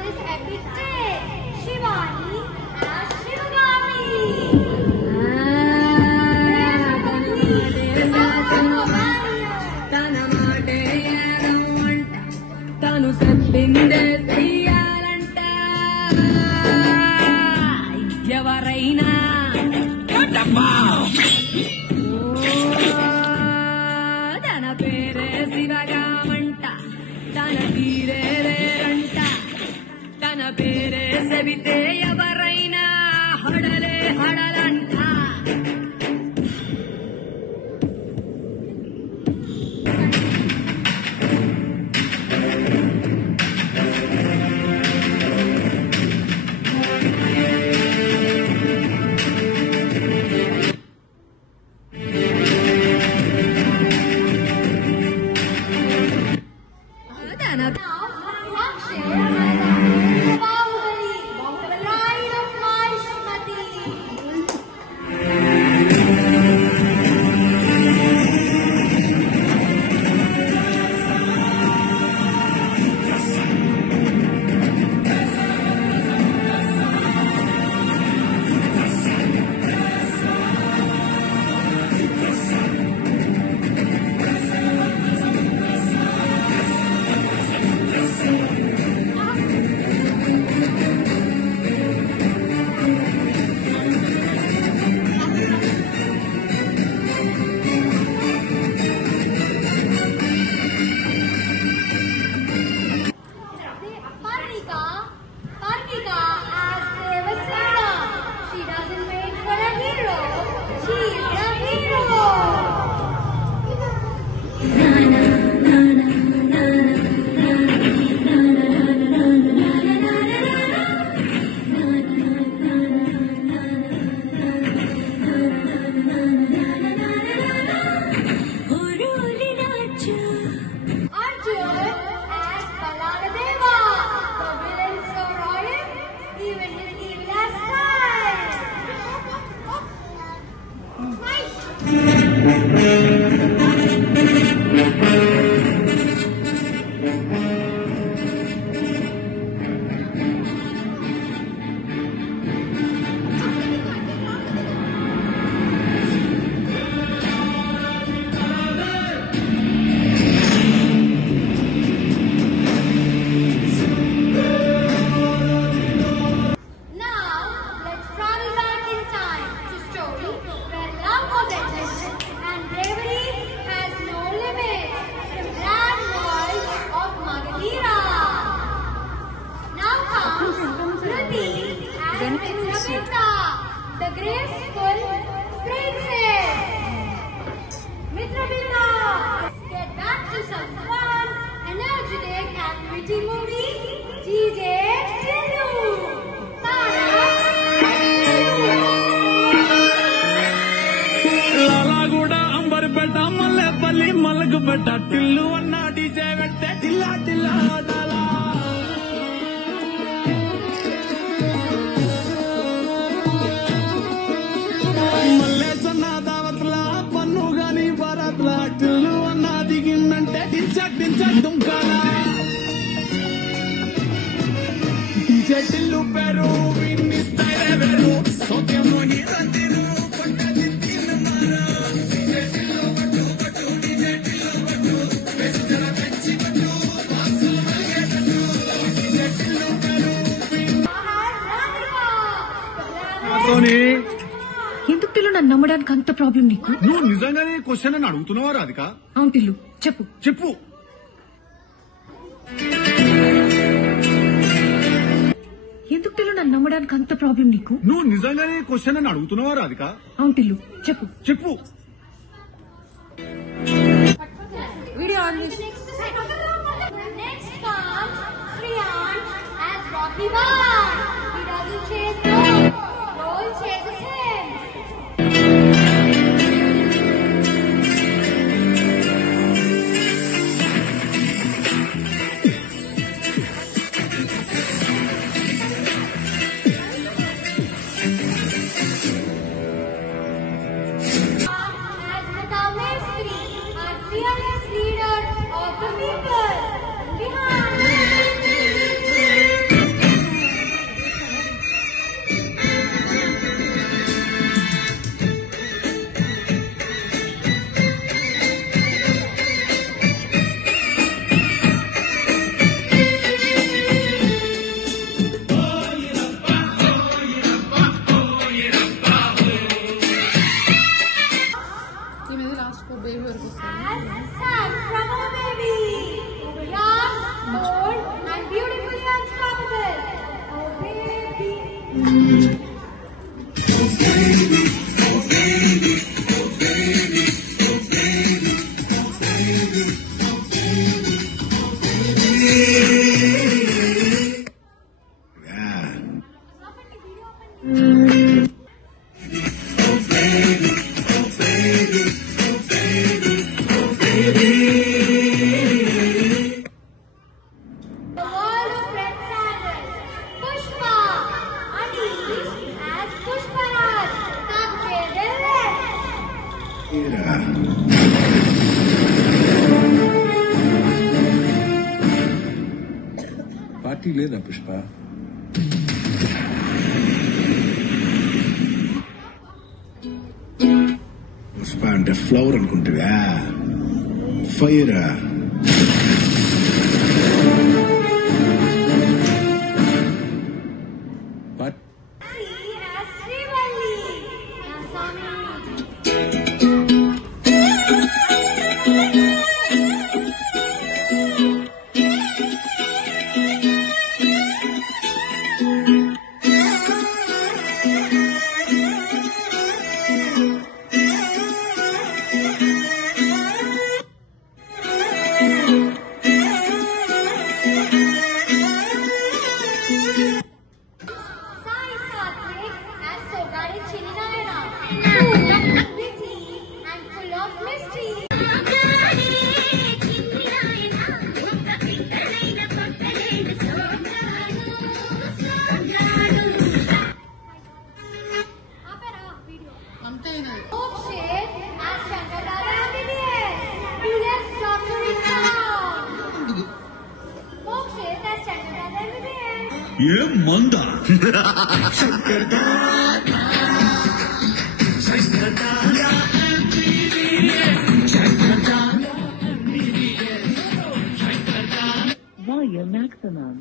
this epic day. Shivani as Shivagami. తన మాటే ఏమంట తను చెప్పిందే చెయ్యాలంట ఎవరైనా తన పేరే శివగామంట తన తీరే రేరంట తన పేరే సెబితే ఎవరైనా హడలే హడలంట The graceful princess. Mitravilna, let's get back to some fun, energetic and witty movie. DJ Chinnu. Lalaguda Amberpet Mallepally Malakpet Tillu అన్న డీజే పెట్టే టిల్లా టిల్లా డాలా మల్లేసన్న దావత్ల పన్ను గాని భారత్ల టిల్లు అన్న దిగిందంటే డించక్ డించక్ దుంకాలా డీజే టిల్లు పేరు విన్ని స్టైల్ వేరు సోకేమో హీరంతిరు కొట్టది తిన్న మారా డీజే టిల్లు కొట్టు కొట్టు డీజే టిల్లు కొట్టు వెచ్చర పెంచి కొట్టు వాసు మగేటట్టు డీజే టిల్లు పేరు సోని ఎందుకు టిల్లు నన్ను నమ్మడానికి అంత ప్రాబ్లం నీకు? నువ్వు నిజంగానే క్వశ్చన్ అని అడుగుతున్నావా రాధిక? అవును టిల్లు, చెప్పు చెప్పు. ఎందుకు టిల్లు నన్ను నమ్మడానికి అంత ప్రాబ్లం నీకు? నువ్వు నిజంగానే క్వశ్చన్ అని అడుగుతున్నావా రాధిక? అవును టిల్లు, చెప్పు చెప్పు. Video on this. Next comes Priyan as Rocky Bhatt. He doesn't chase gold. Gold chases him. As Mata Mestri, our fearless leader of the people. Behind. Party లేదా పుష్ప? పుష్ప అంటే ఫ్లవర్ అనుకుంటువా? ఫైర్. ఏ మందా Volume maximum.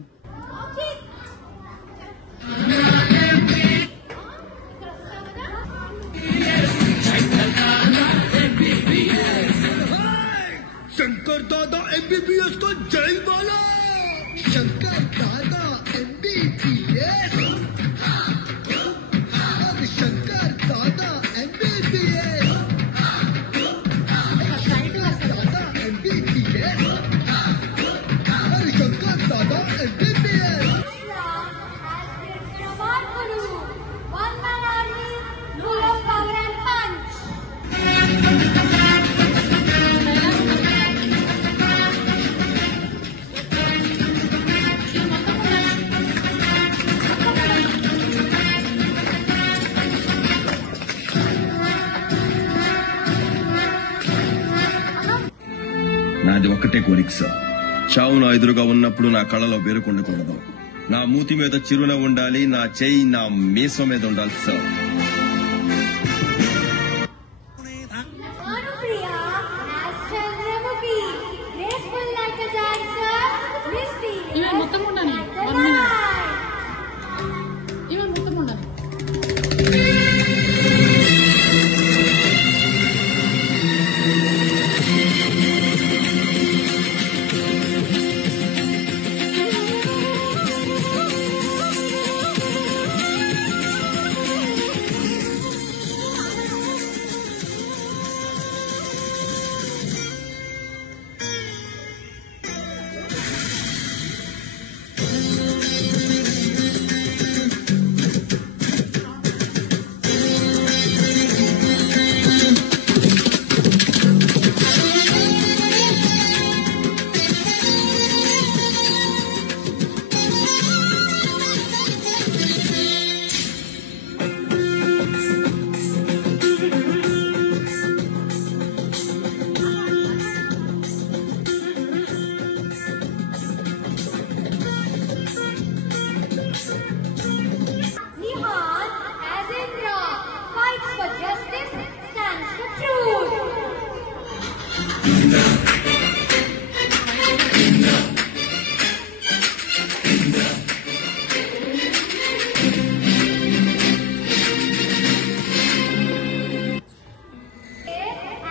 शंकर दादा MBBS को जय बोलो। शंकर दादा MBBS, Shankar दादा MBBS, दादा MBBS, Shankar दादा MBBS। One man army, full of power and punch. నాది ఒక్కటే కోరిక సార్, చావు నా ఎదురుగా ఉన్నప్పుడు నా కళ్ళలో వేరుకుండకూడదు, నా మూతి మీద చిరునవ్వు ఉండాలి, నా చెయ్యి నా మీసం మీద ఉండాలి sir. Anupriya as Chandramukhi, graceful like a dancer, mysterious ఇవే మొత్తం ఉండాలి. like a 1 minute. light. ఇవే మొత్తం ఉండాలి. Nihan as Indra, fights for justice, stands for truth.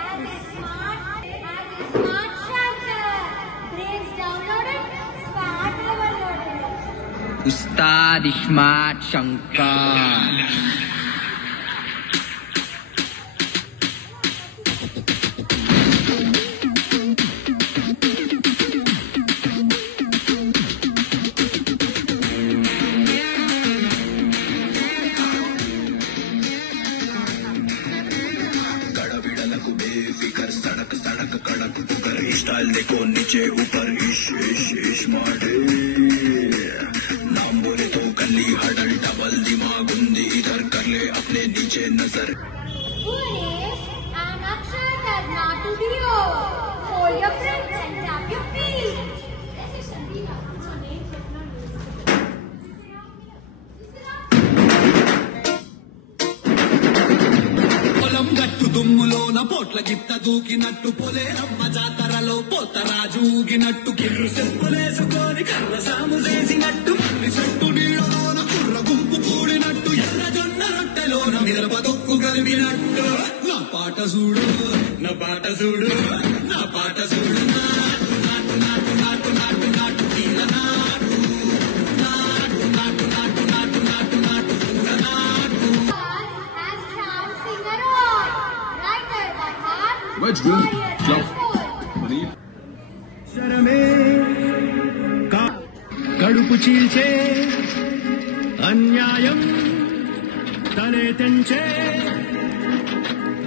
As a smart Shankar, breaks downloaded, smart overloaded. Ustad Ismat Shankar. Style देखो नीचे ऊपर इश इश इश मारे नाम बोले तो गली हडल डबल दिमाग उंदी इधर कर ले अपने नीचे नजर Bhunesh and Akshat has not to be over. Hold your breath and tap your feet. పొలం గట్టు దుమ్ములోన పోట్ల గిత్త దూకినట్టు పొలేరమ్మ జాతరలో పోతరాజు ఊగినట్టు కిర్రు చెప్పులేసుకొని కర్ర సాము చేసినట్టు మర్రి చెట్టు నీడలోన కుర్ర గుంపు కూడినట్టు ఎర్ర జొన్న రొట్టెలోన మిరప దొక్కు కలిపినట్టు నా పాట చూడు నా పాట చూడు నా పాట చూడు నాటు నాటు నాటు నాటు నాటు నాటు తీర నాటు నాటు నాటు నాటు నాటు నాటు నాటు పూర నాటు As Shyam Singer on. Writer by heart. Let's go. Warrior by Club. soul. శరమే కడుపు చీల్చే అన్యాయం తలే తెంచే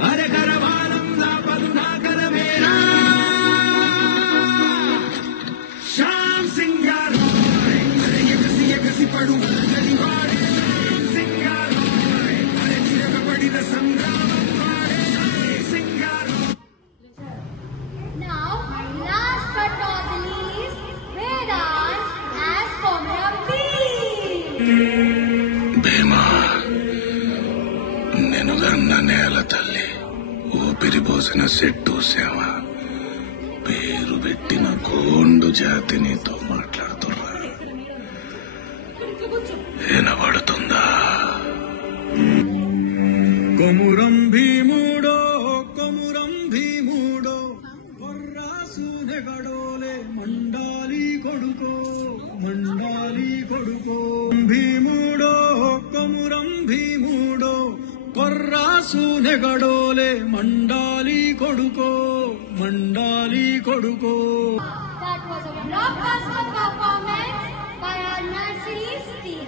అరే కరవాలం లాపదు నా కరమేరా శ్యామ్ సింగ్ యాదవ్ ఎగసి ఎగసి పడు గడివాడే శ్యామ్ సింగ్ యాదవ్ అరే తిరగబడిన సంగ్రామం వాడే Shyam Singh Yadav Now, last but not the least, Vedant as Komaram B. భీమా నేను గన్న నేల తల్లి ఊపిరి పోసిన చెట్టు సేవ పేరు పెట్టిన గోండు జాతి నీతో మాట్లాడుతున్నా వినబడుతుందా కొమురం భీముడో కొమురం భీముడో కొర్రాసు నెగడోలే మండాలి కొడుకో భీముడో కొమురం భీముడో కొర్రాసు నెగడోలే మండాలి కొడుకో That was a blockbuster performance by our nursery's team.